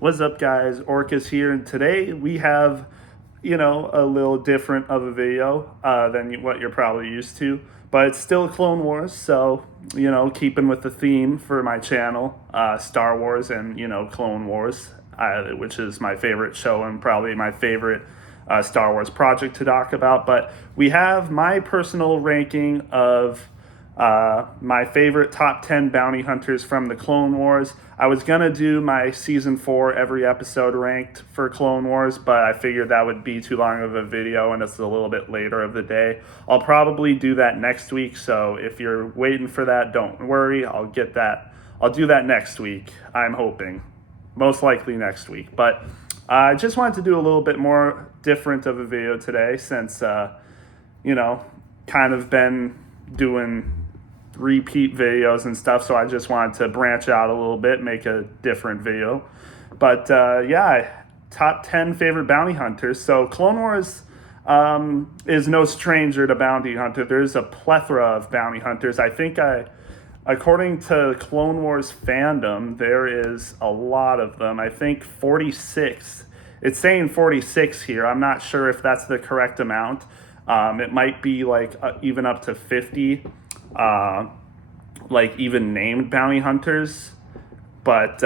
What's up, guys? Orcus here, and today we have, a little different of a video than what you're probably used to, but it's still Clone Wars, so, keeping with the theme for my channel, Star Wars and, Clone Wars, which is my favorite show and probably my favorite Star Wars project to talk about. But we have my personal ranking of my favorite top 10 bounty hunters from the Clone Wars. I was going to do my season 4 every episode ranked for Clone Wars, but I figured that would be too long of a video and it's a little bit later of the day. I'll probably do that next week, so if you're waiting for that, don't worry. I'll do that next week, I'm hoping. Most likely next week. But I just wanted to do a little bit more different of a video today since, kind of been doing repeat videos and stuff, so I just wanted to branch out a little bit, make a different video. But top 10 favorite bounty hunters. So Clone Wars is no stranger to bounty hunter. There's a plethora of bounty hunters. According to Clone Wars fandom, there is a lot of them. I think 46. It's saying 46 here. I'm not sure if that's the correct amount. It might be even up to 50. Even named bounty hunters, but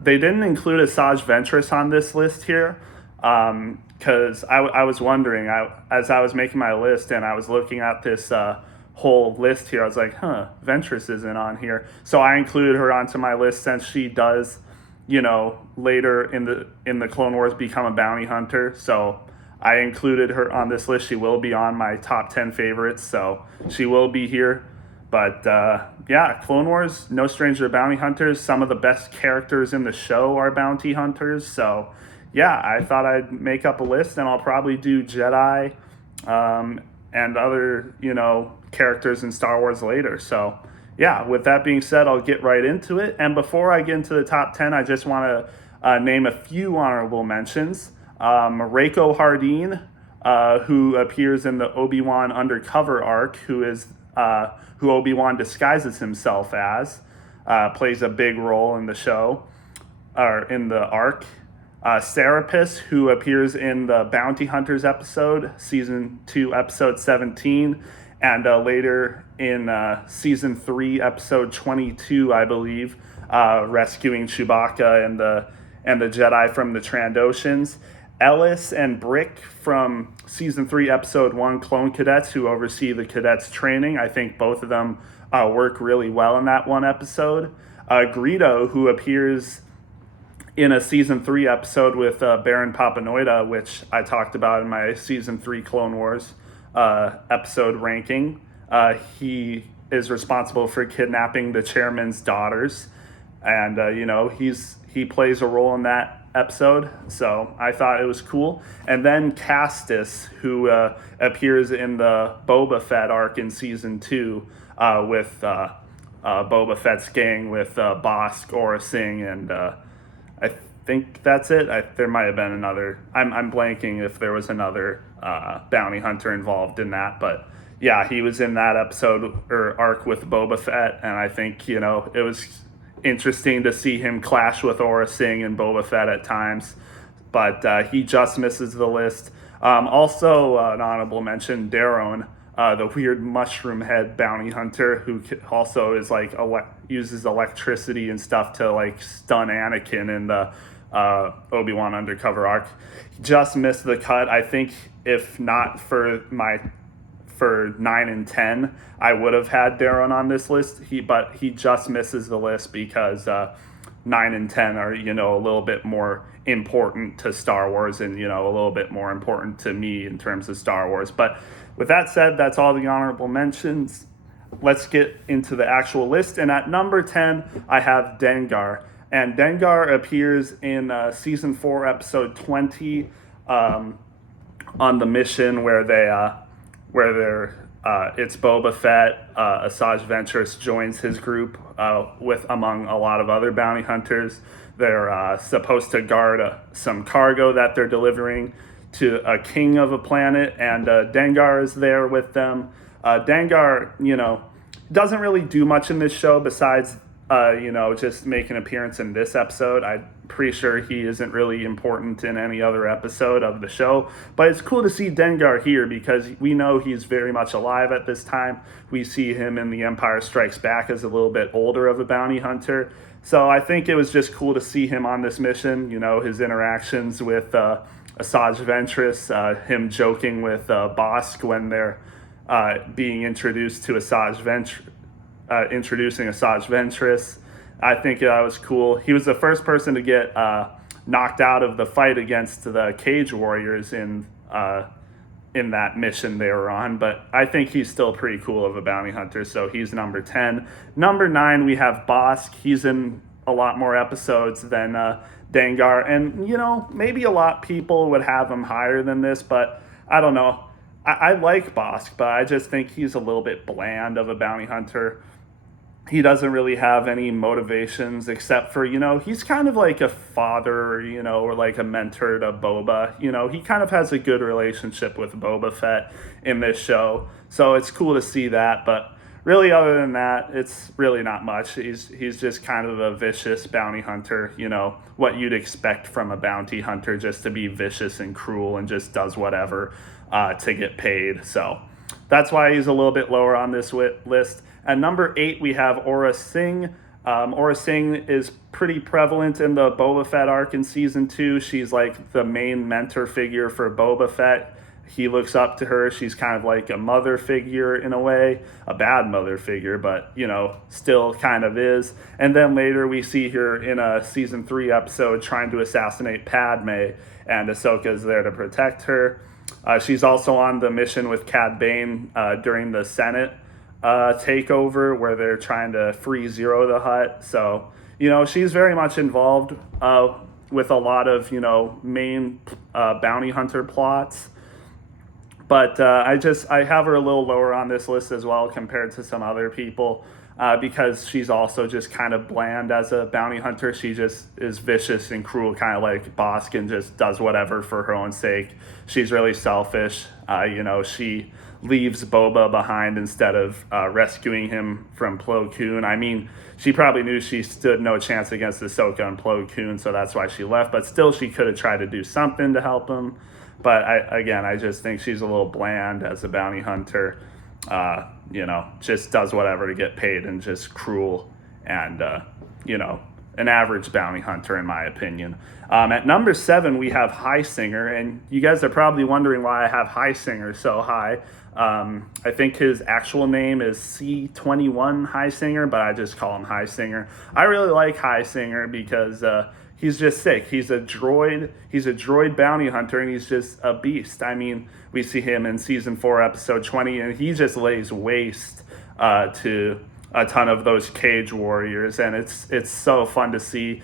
they didn't include Asajj Ventress on this list here, because I was wondering, as I was making my list and I was looking at this whole list here, I was like, Ventress isn't on here, so I included her onto my list since she does, later in the Clone Wars become a bounty hunter, so I included her on this list. She will be on my top 10 favorites, so she will be here. But Clone Wars, no stranger to bounty hunters. Some of the best characters in the show are bounty hunters. So I thought I'd make up a list, and I'll probably do Jedi and other, characters in Star Wars later. So with that being said, I'll get right into it. And before I get into the top 10, I just want to name a few honorable mentions. Reiko Hardeen, who appears in the Obi-Wan Undercover arc, who Obi-Wan disguises himself as, plays a big role in the show, or in the arc. Serapis, who appears in the Bounty Hunters episode, Season 2, Episode 17, and later in Season 3, Episode 22, I believe, rescuing Chewbacca and the Jedi from the Trandoshans. Ellis and Brick from Season 3, Episode 1, Clone Cadets, who oversee the cadets' training. I think both of them work really well in that one episode. Greedo, who appears in a Season 3 episode with Baron Papanoida, which I talked about in my Season 3 Clone Wars episode ranking. He is responsible for kidnapping the chairman's daughters, and he plays a role in that episode, so I thought it was cool. And then Castus, who appears in the Boba Fett arc in Season 2 with Boba Fett's gang with Bossk, Aurra Sing, and I think that's it. There might have been another. I'm blanking if there was another bounty hunter involved in that, but he was in that episode or arc with Boba Fett, and I think it was interesting to see him clash with Aurra Sing and Boba Fett at times, but he just misses the list. Also, an honorable mention, Daron, the weird mushroom head bounty hunter who also is uses electricity and stuff to stun Anakin in the Obi-Wan Undercover arc. He just missed the cut. I think if not for 9 and 10, I would have had Daron on this list. But he just misses the list because 9 and 10 are a little bit more important to Star Wars and a little bit more important to me in terms of Star Wars. But with that said, that's all the honorable mentions. Let's get into the actual list. And at number 10, I have Dengar. And Dengar appears in Season 4, Episode 20, on the mission where it's Boba Fett. Asajj Ventress joins his group with among a lot of other bounty hunters. They're supposed to guard some cargo that they're delivering to a king of a planet, and Dengar is there with them. Dengar, doesn't really do much in this show besides just make an appearance in this episode. I'm pretty sure he isn't really important in any other episode of the show. But it's cool to see Dengar here because we know he's very much alive at this time. We see him in The Empire Strikes Back as a little bit older of a bounty hunter. So I think it was just cool to see him on this mission, his interactions with Asajj Ventress, him joking with Bossk when they're being introduced to introducing Asajj Ventress. I think that was cool. He was the first person to get knocked out of the fight against the Cage Warriors in that mission they were on, but I think he's still pretty cool of a bounty hunter, so he's number 10. Number 9, we have Bossk. He's in a lot more episodes than Dengar, and, maybe a lot of people would have him higher than this, but I don't know. I like Bossk, but I just think he's a little bit bland of a bounty hunter. He doesn't really have any motivations except for, he's kind of like a father, or like a mentor to Boba. He kind of has a good relationship with Boba Fett in this show. So it's cool to see that. But really, other than that, it's really not much. He's just kind of a vicious bounty hunter, what you'd expect from a bounty hunter, just to be vicious and cruel and just does whatever to get paid. So that's why he's a little bit lower on this list. At number 8, we have Aurra Sing. Aurra Sing is pretty prevalent in the Boba Fett arc in Season 2. She's like the main mentor figure for Boba Fett. He looks up to her. She's kind of like a mother figure in a way. A bad mother figure, but, still kind of is. And then later we see her in a Season 3 episode trying to assassinate Padme, and Ahsoka's there to protect her. She's also on the mission with Cad Bane during the Senate takeover where they're trying to free Zero the Hutt. So, she's very much involved with a lot of, main bounty hunter plots. But I have her a little lower on this list as well compared to some other people because she's also just kind of bland as a bounty hunter. She just is vicious and cruel, kind of like Bossk, and just does whatever for her own sake. She's really selfish. She leaves Boba behind instead of rescuing him from Plo Koon. I mean, she probably knew she stood no chance against Ahsoka and Plo Koon, so that's why she left. But still, she could have tried to do something to help him. But I just think she's a little bland as a bounty hunter. Just does whatever to get paid and just cruel and, an average bounty hunter in my opinion. At number 7, we have Highsinger, and you guys are probably wondering why I have Highsinger so high. I think his actual name is C21 Highsinger, but I just call him Highsinger. I really like Highsinger because he's just sick. He's a droid bounty hunter, and he's just a beast. I mean, we see him in Season 4, Episode 20, and he just lays waste to a ton of those Cage Warriors, and it's so fun to see.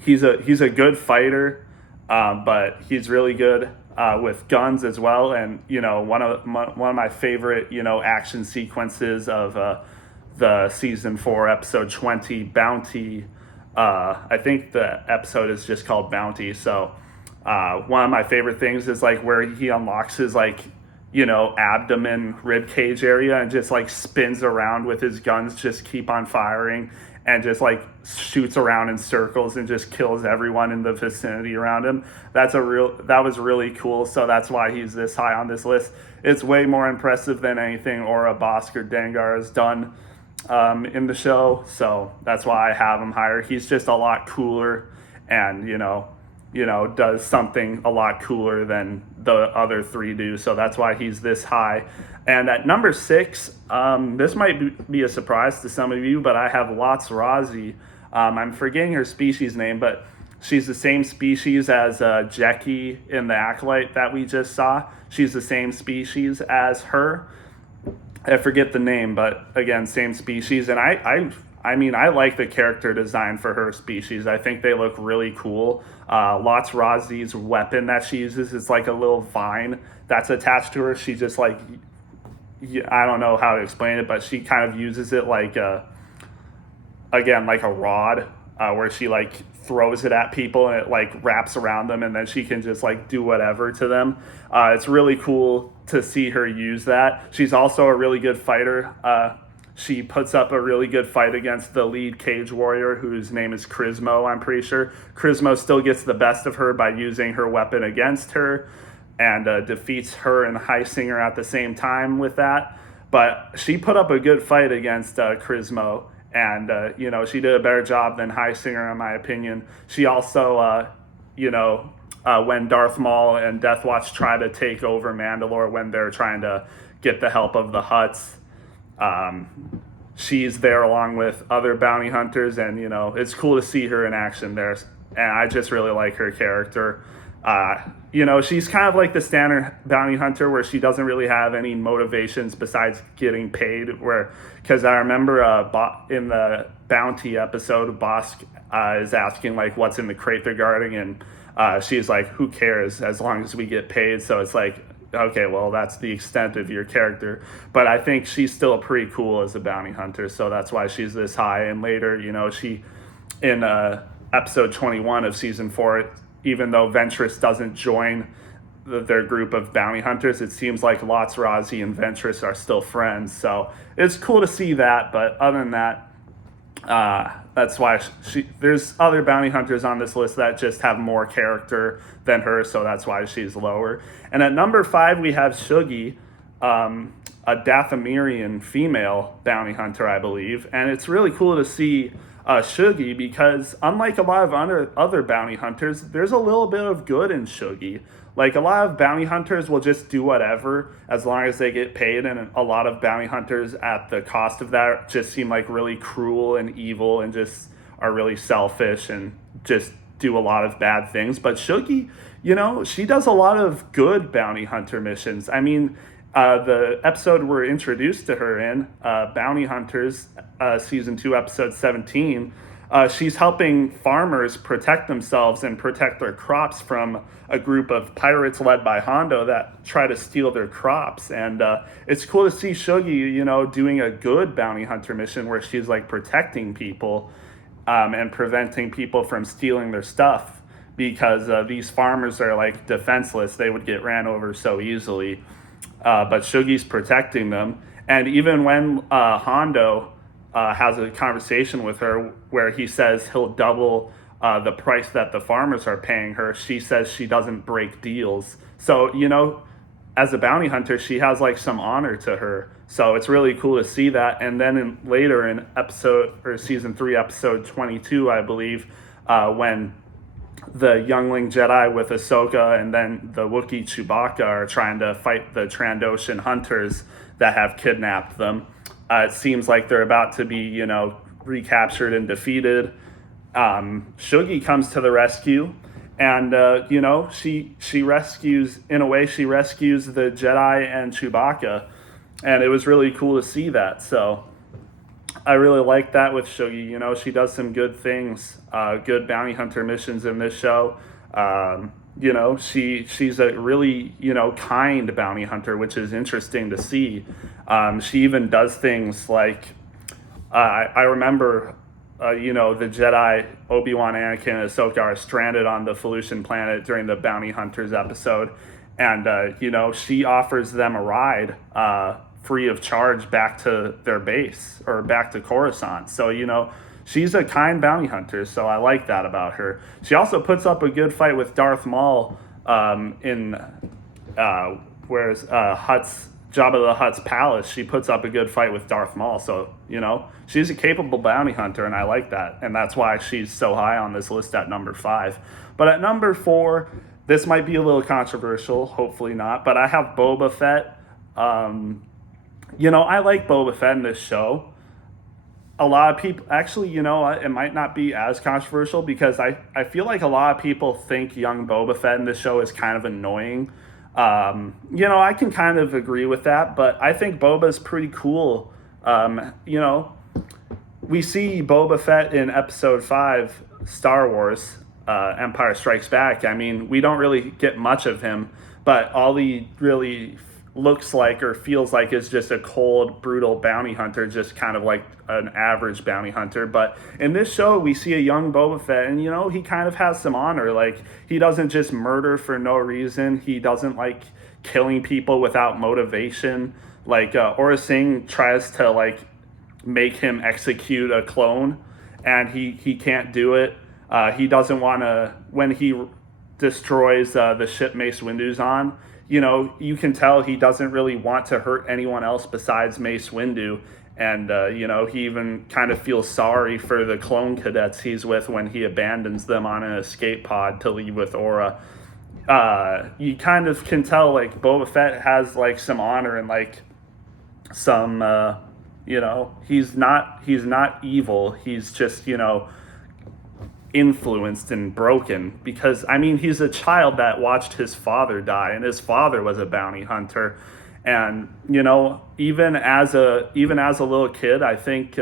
He's a good fighter, but he's really good with guns as well. And one of my favorite action sequences of the Season 4 Episode 20 Bounty. I think the episode is just called Bounty. So one of my favorite things is like where he unlocks his abdomen rib cage area and just like spins around with his guns, just keep on firing, and just like shoots around in circles and just kills everyone in the vicinity around him. That was really cool. So that's why he's this high on this list. It's way more impressive than anything Aurra, Bossk, or Dengar has done in the show. So that's why I have him higher. He's just a lot cooler and, does something a lot cooler than the other 3 do. So that's why he's this high. And at number 6, this might be a surprise to some of you, but I have Latts Razzi. I'm forgetting her species name, but she's the same species as Jecki in the Acolyte that we just saw. She's the same species as her. I forget the name, but again, same species. And I like the character design for her species. I think they look really cool. Latts Razzi's weapon that she uses is like a little vine that's attached to her. She just I don't know how to explain it, but she kind of uses it like a rod where she throws it at people and it wraps around them, and then she can just do whatever to them. It's really cool to see her use that. She's also a really good fighter. She puts up a really good fight against the lead cage warrior, whose name is Crismo, I'm pretty sure. Crismo still gets the best of her by using her weapon against her, and defeats her and Heisinger at the same time with that. But she put up a good fight against Crismo, and she did a better job than Heisinger, in my opinion. She also, when Darth Maul and Death Watch try to take over Mandalore when they're trying to get the help of the Hutts, she's there along with other bounty hunters, and it's cool to see her in action there. And I just really like her character. She's kind of like the standard bounty hunter where she doesn't really have any motivations besides getting paid. Because I remember in the bounty episode, Bosk is asking like what's in the crate they're guarding, and she's like, "Who cares as long as we get paid?" So it's like, okay, well, that's the extent of your character. But I think she's still pretty cool as a bounty hunter, so that's why she's this high. And later, she, in episode 21 of season 4, even though Ventress doesn't join their group of bounty hunters, it seems like Lots Razi and Ventress are still friends. So it's cool to see that, but other than that, that's why there's other bounty hunters on this list that just have more character than her, so that's why she's lower. And at number 5, we have Shugi, a Dathomirian female bounty hunter, I believe. And it's really cool to see Shugi because, unlike a lot of other bounty hunters, there's a little bit of good in Shugi. Like, a lot of bounty hunters will just do whatever as long as they get paid, and a lot of bounty hunters at the cost of that just seem like really cruel and evil and just are really selfish and just do a lot of bad things. But Shugi, she does a lot of good bounty hunter missions. I mean, the episode we're introduced to her in, Bounty Hunters, Season 2, Episode 17, she's helping farmers protect themselves and protect their crops from a group of pirates led by Hondo that try to steal their crops. And it's cool to see Shugi, doing a good bounty hunter mission where she's like protecting people and preventing people from stealing their stuff, because these farmers are like defenseless. They would get ran over so easily. But Shugi's protecting them. And even when Hondo has a conversation with her where he says he'll double the price that the farmers are paying her, she says she doesn't break deals. So, as a bounty hunter, she has like some honor to her. So it's really cool to see that. And then later in season 3, episode 22, I believe, when the youngling Jedi with Ahsoka and then the Wookiee Chewbacca are trying to fight the Trandoshan hunters that have kidnapped them. It seems like they're about to be, recaptured and defeated. Shugi comes to the rescue, and she rescues the Jedi and Chewbacca, and it was really cool to see that. So I really like that with Shugi. She does some good things, good bounty hunter missions in this show. She's a really, kind bounty hunter, which is interesting to see. She even does things like, I remember, the Jedi, Obi-Wan, Anakin, and Ahsoka are stranded on the Felucian planet during the Bounty Hunters episode. And, she offers them a ride free of charge back to their base or back to Coruscant. So, she's a kind bounty hunter, so I like that about her. She also puts up a good fight with Darth Maul in Jabba the Hutt's palace. She puts up a good fight with Darth Maul, so she's a capable bounty hunter, and I like that, and that's why she's so high on this list at number 5. But at number 4, this might be a little controversial, hopefully not, but I have Boba Fett. I like Boba Fett in this show. A lot of people, actually, it might not be as controversial because I feel like a lot of people think young Boba Fett in this show is kind of annoying. I can kind of agree with that, but I think Boba's pretty cool. We see Boba Fett in Episode 5, Star Wars, Empire Strikes Back. I mean, we don't really get much of him, but all he really looks like or feels like is just a cold, brutal bounty hunter, just kind of like an average bounty hunter. But in this show, we see a young Boba Fett, and he kind of has some honor. Like, he doesn't just murder for no reason. He doesn't like killing people without motivation. Like, Aurra Sing tries to like make him execute a clone, and he can't do it. He doesn't want to, when he destroys the ship Mace Windu's on, you can tell he doesn't really want to hurt anyone else besides Mace Windu. And, he even kind of feels sorry for the clone cadets he's with when he abandons them on an escape pod to leave with Aura. You kind of can tell, like, Boba Fett has, like, some honor and, like, some, he's not evil. He's just, influenced and broken, because I mean, he's a child that watched his father die, and his father was a bounty hunter. And even as a little kid, I think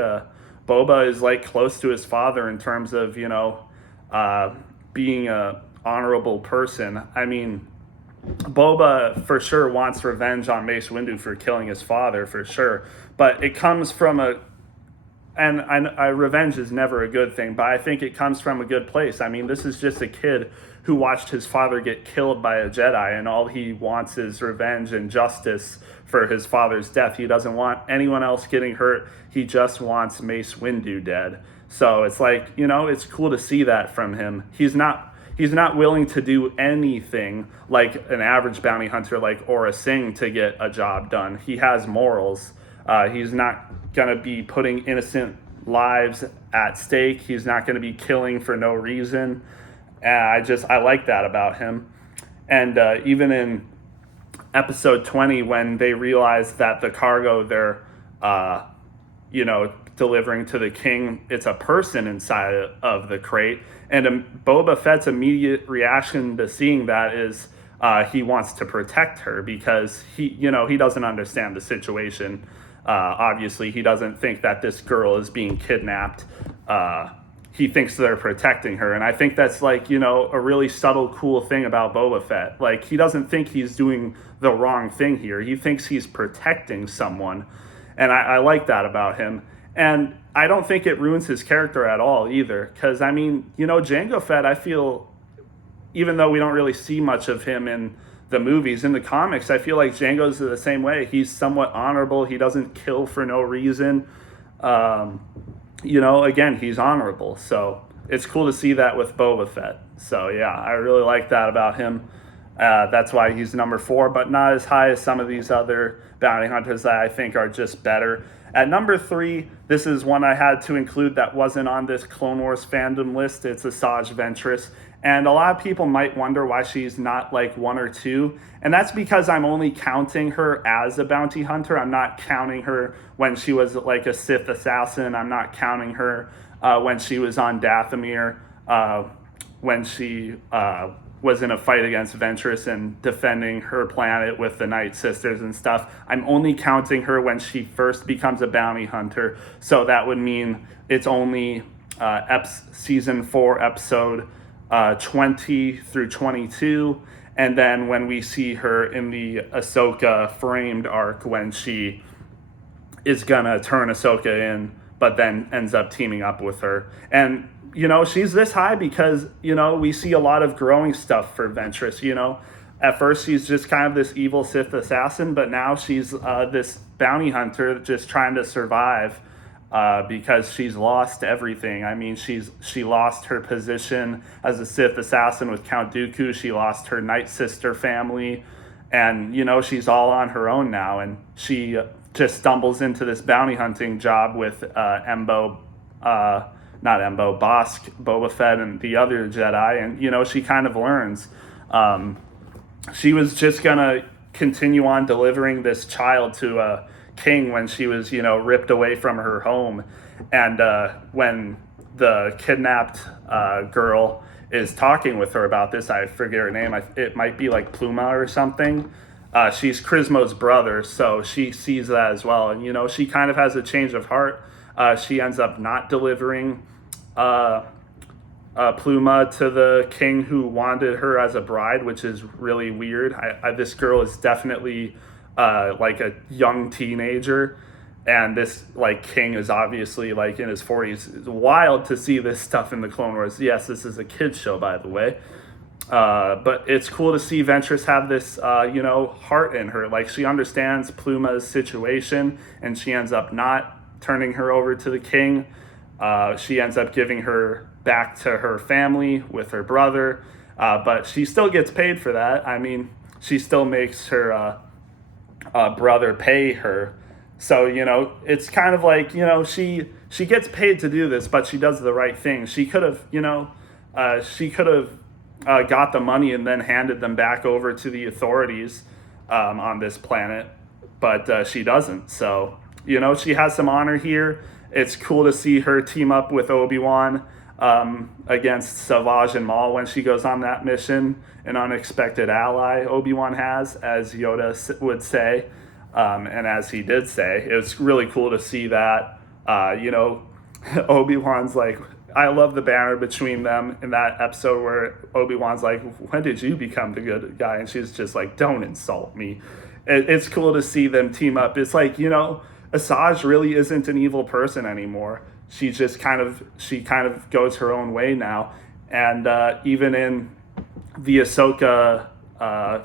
Boba is like close to his father in terms of being a honorable person. I mean, Boba for sure wants revenge on Mace Windu for killing his father, for sure, but it comes from revenge is never a good thing, but I think it comes from a good place. I mean, this is just a kid who watched his father get killed by a Jedi, and all he wants is revenge and justice for his father's death. He doesn't want anyone else getting hurt. He just wants Mace Windu dead. So it's like, it's cool to see that from him. He's not willing to do anything like an average bounty hunter like Aura Singh to get a job done. He has morals. He's not going to be putting innocent lives at stake. He's not going to be killing for no reason. And I like that about him. And even in episode 20, when they realize that the cargo they're, delivering to the king, it's a person inside of the crate. And Boba Fett's immediate reaction to seeing that is he wants to protect her, because he doesn't understand the situation. Obviously, he doesn't think that this girl is being kidnapped. He thinks they're protecting her. And I think that's like, a really subtle, cool thing about Boba Fett. Like, he doesn't think he's doing the wrong thing here. He thinks he's protecting someone. And I like that about him. And I don't think it ruins his character at all either. Because, I mean, Jango Fett, I feel, even though we don't really see much of him in the movies, in the comics, I feel like Jango's the same way. He's somewhat honorable. He doesn't kill for no reason. Again, he's honorable. So it's cool to see that with Boba Fett. So yeah, I really like that about him. That's why he's number 4, but not as high as some of these other bounty hunters that I think are just better. At number 3, this is one I had to include that wasn't on this Clone Wars fandom list. It's Asajj Ventress. And a lot of people might wonder why she's not like 1 or 2. And that's because I'm only counting her as a bounty hunter. I'm not counting her when she was like a Sith assassin. I'm not counting her when she was on Dathomir, when she was in a fight against Ventress and defending her planet with the Night Sisters and stuff. I'm only counting her when she first becomes a bounty hunter. So that would mean it's only season 4, episode 20 through 22. And then when we see her in the Ahsoka framed arc, when she is gonna turn Ahsoka in, but then ends up teaming up with her. And she's this high because, we see a lot of growing stuff for Ventress. At first she's just kind of this evil Sith assassin, but now she's this bounty hunter just trying to survive because she's lost everything. I mean, she lost her position as a Sith assassin with Count Dooku. She lost her Night Sister family, and, she's all on her own now. And she just stumbles into this bounty hunting job with Bosk, Boba Fett, and the other Jedi, and she kind of learns. She was just gonna continue on delivering this child to a king when she was ripped away from her home, and when the kidnapped girl is talking with her about this, I forget her name. It might be like Pluma or something. She's Crismo's brother, so she sees that as well, and she kind of has a change of heart. She ends up not delivering Pluma to the king who wanted her as a bride, which is really weird. This girl is definitely like a young teenager, and this like king is obviously like in his 40s. It's wild to see this stuff in the Clone Wars. Yes, this is a kid's show, by the way. But it's cool to see Ventress have this, heart in her. Like, she understands Pluma's situation, and she ends up not turning her over to the king. She ends up giving her back to her family with her brother, but she still gets paid for that. I mean, she still makes her brother pay her. So, it's kind of like, she gets paid to do this, but she does the right thing. She could have, got the money and then handed them back over to the authorities on this planet, but she doesn't. So, she has some honor here. It's cool to see her team up with Obi-Wan against Savage and Maul when she goes on that mission. An unexpected ally Obi-Wan has, as Yoda would say, and as he did say. It was really cool to see that. Obi-Wan's like, I love the banter between them in that episode where Obi-Wan's like, when did you become the good guy? And she's just like, don't insult me. It's cool to see them team up. It's like, Asajj really isn't an evil person anymore. She kind of goes her own way now. And even in the Ahsoka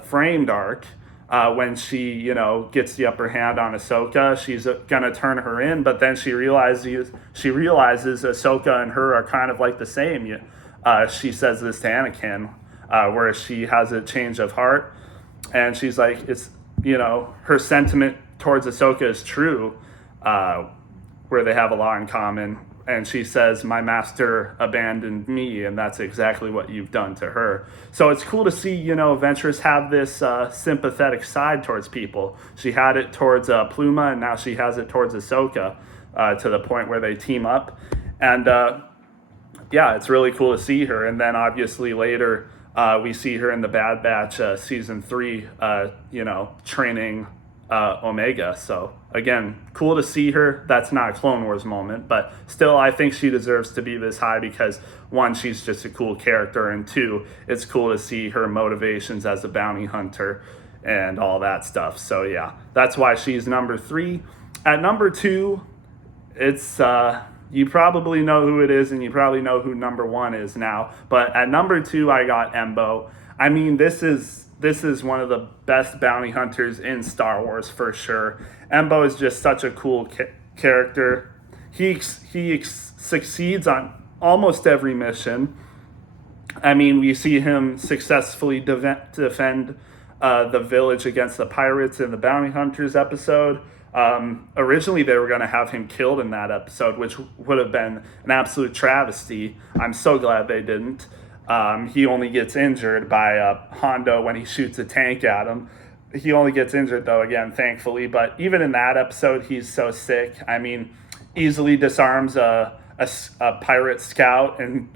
framed arc, when she, gets the upper hand on Ahsoka, she's gonna turn her in, but then she realizes Ahsoka and her are kind of like the same. She says this to Anakin, where she has a change of heart, and she's like, it's, her sentiment towards Ahsoka is true, where they have a lot in common. And she says, my master abandoned me, and that's exactly what you've done to her. So it's cool to see, Ventress have this sympathetic side towards people. She had it towards Pluma, and now she has it towards Ahsoka, to the point where they team up. And it's really cool to see her. And then obviously later, we see her in the Bad Batch season 3, training Omega. So again, cool to see her. That's not a Clone Wars moment, but still I think she deserves to be this high because, one, she's just a cool character, and two, it's cool to see her motivations as a bounty hunter and all that stuff. So yeah, that's why she's number 3. At number 2, it's you probably know who it is, and you probably know who number 1 is now, but at number 2 I got Embo. I mean, this is one of the best bounty hunters in Star Wars for sure. Embo is just such a cool character. He succeeds on almost every mission. I mean, we see him successfully defend the village against the pirates in the bounty hunters episode. Originally, they were going to have him killed in that episode, which would have been an absolute travesty. I'm so glad they didn't. He only gets injured by Hondo when he shoots a tank at him. He only gets injured, though, again, thankfully. But even in that episode, he's so sick. I mean, easily disarms a pirate scout and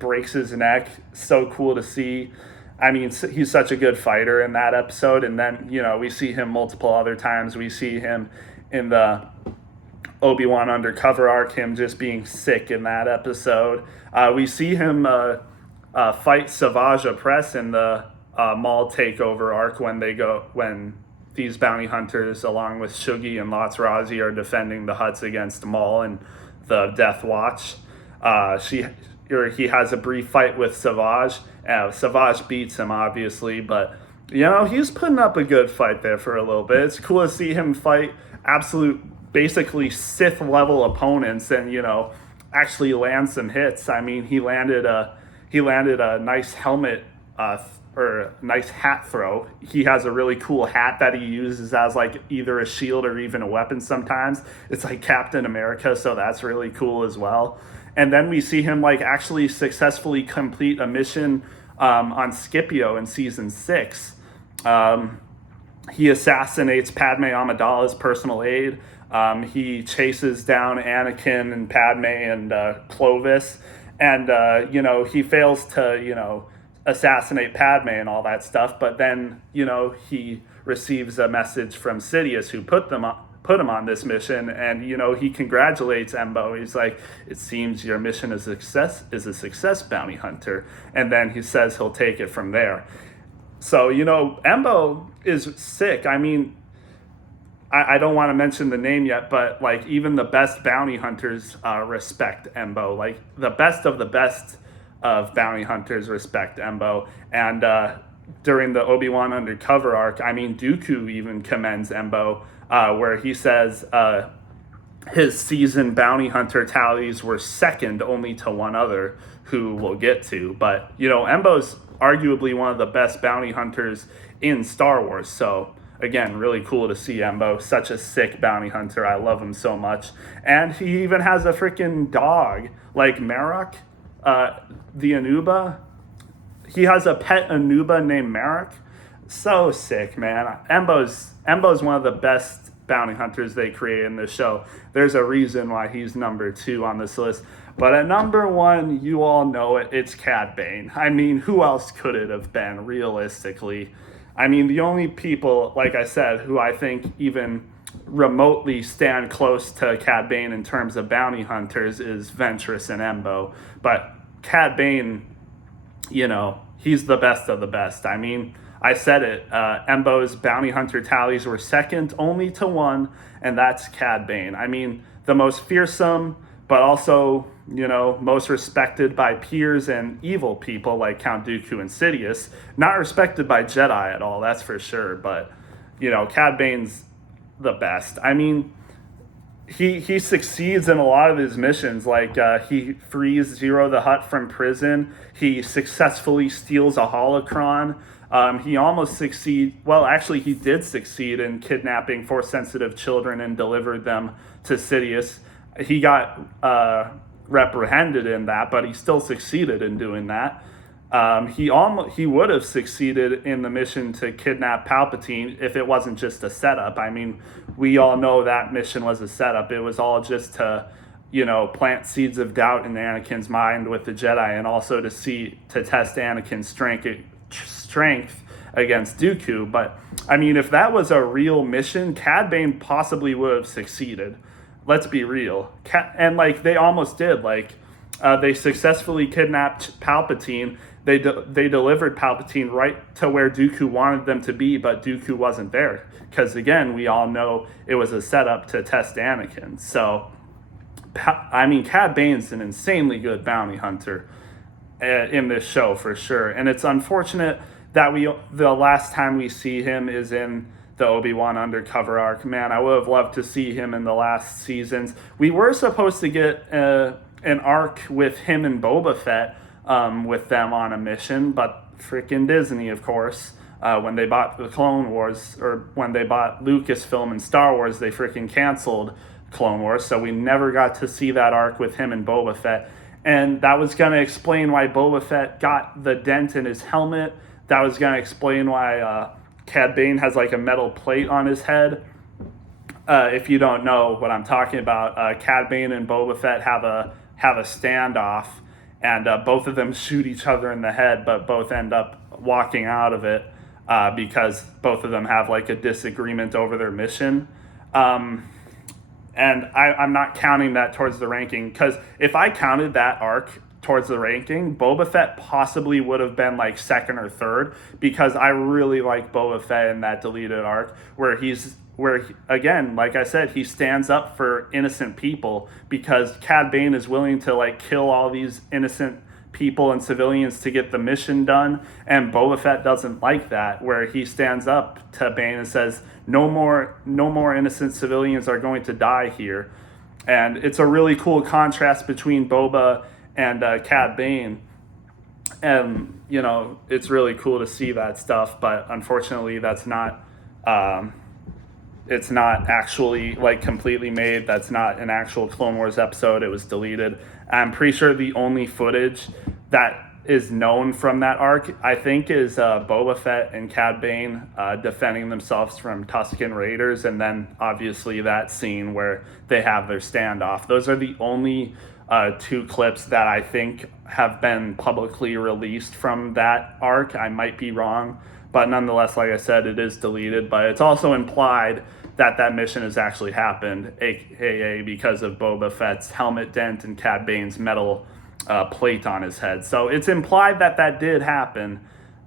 breaks his neck. So cool to see. I mean, he's such a good fighter in that episode. And then, we see him multiple other times. We see him in the Obi-Wan undercover arc, him just being sick in that episode. We see him fight Savage Opress in the Maul takeover arc when these bounty hunters, along with Shuggy and Lots Razi, are defending the Hutts against Maul and the Death Watch. He has a brief fight with Savage. Savage beats him, obviously, but he's putting up a good fight there for a little bit. It's cool to see him fight basically Sith level opponents and actually land some hits. I mean, he landed a nice helmet or nice hat throw. He has a really cool hat that he uses as like either a shield or even a weapon sometimes. It's like Captain America, so that's really cool as well. And then we see him like actually successfully complete a mission on Scipio in season 6. He assassinates Padme Amidala's personal aide. He chases down Anakin and Padme and Clovis, and he fails to assassinate Padme and all that stuff. But then he receives a message from Sidious, who put him on this mission, and he congratulates Embo. He's like, "It seems your mission is a success, bounty hunter." And then he says he'll take it from there. So Embo is sick. I mean, I don't want to mention the name yet, but like even the best bounty hunters respect Embo. Like the best of bounty hunters respect Embo. And during the Obi-Wan undercover arc, I mean, Dooku even commends Embo, where he says his season bounty hunter tallies were second only to one other who we'll get to. But, Embo's arguably one of the best bounty hunters in Star Wars. So, again, really cool to see Embo. Such a sick bounty hunter. I love him so much. And he even has a freaking dog, like Marok, the Anuba. He has a pet Anuba named Marok. So sick, man. Embo's one of the best bounty hunters they create in this show. There's a reason why he's number 2 on this list. But at number 1, you all know it, it's Cad Bane. I mean, who else could it have been, realistically? I mean, the only people, like I said, who I think even remotely stand close to Cad Bane in terms of bounty hunters is Ventress and Embo. But Cad Bane, he's the best of the best. I mean, I said it, Embo's bounty hunter tallies were second only to one, and that's Cad Bane. I mean, the most fearsome, but also, most respected by peers and evil people like Count Dooku and Sidious. Not respected by Jedi at all, that's for sure, but, Cad Bane's the best. I mean, he succeeds in a lot of his missions, like he frees Zero the Hutt from prison, he successfully steals a holocron. He almost he did succeed in kidnapping Force-sensitive children and delivered them to Sidious. He got reprehended in that, but he still succeeded in doing that. He would have succeeded in the mission to kidnap Palpatine if it wasn't just a setup. I mean, we all know that mission was a setup. It was all just to, plant seeds of doubt in Anakin's mind with the Jedi, and also to test Anakin's strength against Dooku. But I mean, if that was a real mission, Cad Bane possibly would have succeeded. Let's be real. And they almost did. They successfully kidnapped Palpatine. They delivered Palpatine right to where Dooku wanted them to be, but Dooku wasn't there. Because again, we all know it was a setup to test Anakin. So, Cad Bane's an insanely good bounty hunter in this show for sure. And it's unfortunate that the last time we see him is in the Obi-Wan undercover arc. Man, I would have loved to see him in the last seasons. We were supposed to get an arc with him and Boba Fett with them on a mission, but freaking Disney, of course, when they bought the Clone Wars, or when they bought Lucasfilm and Star Wars, they freaking canceled Clone Wars, so we never got to see that arc with him and Boba Fett. And that was going to explain why Boba Fett got the dent in his helmet. That was going to explain why Cad Bane has a metal plate on his head. If you don't know what I'm talking about, Cad Bane and Boba Fett have a standoff, and both of them shoot each other in the head, but both end up walking out of it because both of them have a disagreement over their mission. And I'm not counting that towards the ranking, because if I counted that arc towards the ranking, Boba Fett possibly would have been second or third, because I really like Boba Fett in that deleted arc where again, like I said, he stands up for innocent people, because Cad Bane is willing to kill all these innocent people and civilians to get the mission done, and Boba Fett doesn't like that, where he stands up to Bane and says, no more innocent civilians are going to die here. And it's a really cool contrast between Boba and Cad Bane, and it's really cool to see that stuff. But unfortunately, that's not it's not actually completely made. That's not an actual Clone Wars episode. It was deleted. I'm pretty sure the only footage that is known from that arc, I think, is Boba Fett and Cad Bane defending themselves from Tusken Raiders, and then obviously that scene where they have their standoff. Those are the only 2 clips that I think have been publicly released from that arc. I might be wrong, but nonetheless, like I said, it is deleted. But it's also implied that mission has actually happened, aka because of Boba Fett's helmet dent and Cad Bane's metal plate on his head. So it's implied that did happen,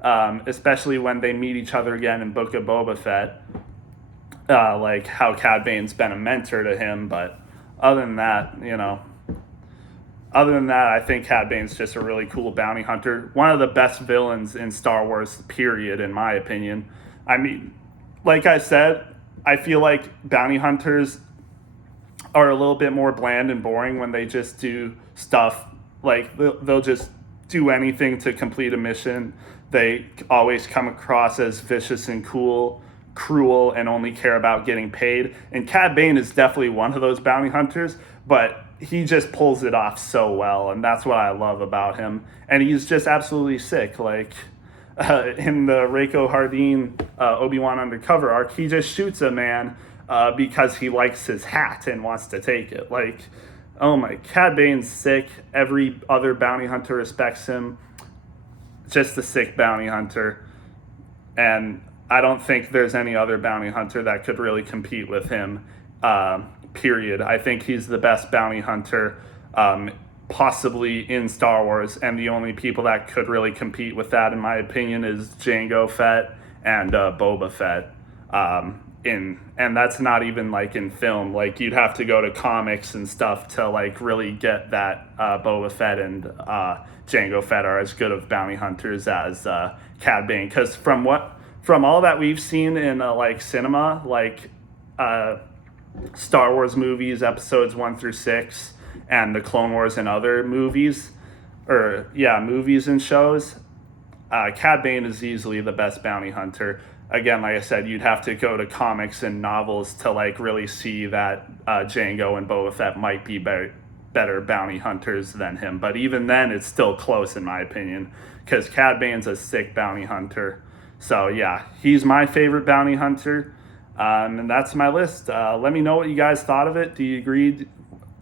especially when they meet each other again in Book of Boba Fett, how Cad Bane's been a mentor to him. But other than that, I think Cad Bane's just a really cool bounty hunter. One of the best villains in Star Wars, period, in my opinion. I mean, like I said, I feel like bounty hunters are a little bit more bland and boring when they just do stuff like they'll just do anything to complete a mission. They always come across as vicious and cruel, and only care about getting paid. And Cad Bane is definitely one of those bounty hunters, but he just pulls it off so well, and that's what I love about him. And he's just absolutely sick. Like in the Reiko Hardin Obi-Wan Undercover arc, he just shoots a man because he likes his hat and wants to take it. Like, oh my, Cad Bane's sick. Every other bounty hunter respects him. Just a sick bounty hunter. And I don't think there's any other bounty hunter that could really compete with him, period. I think he's the best bounty hunter possibly in Star Wars, and the only people that could really compete with that, in my opinion, is Jango Fett and Boba Fett. And that's not even like in film. Like, you'd have to go to comics and stuff to like really get that Boba Fett and Jango Fett are as good of bounty hunters as Cad Bane. Because from all that we've seen in like cinema, like Star Wars movies, episodes 1 through 6, and the Clone Wars and other movies, movies and shows, Cad Bane is easily the best bounty hunter. Again, like I said, you'd have to go to comics and novels to like really see that Jango and Boba Fett might be better bounty hunters than him. But even then, it's still close in my opinion, because Cad Bane's a sick bounty hunter. So yeah, he's my favorite bounty hunter, and that's my list. Let me know what you guys thought of it. Do you agree?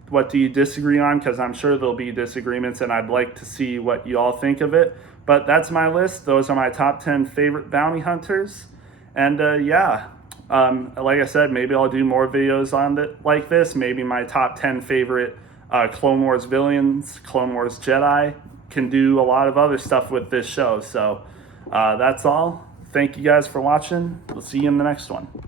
What do you disagree on? Because I'm sure there'll be disagreements, and I'd like to see what you all think of it. But that's my list. Those are my top 10 favorite bounty hunters. And like I said, maybe I'll do more videos on it like this. Maybe my top 10 favorite Clone Wars villains, Clone Wars Jedi. Can do a lot of other stuff with this show. So that's all. Thank you guys for watching. We'll see you in the next one.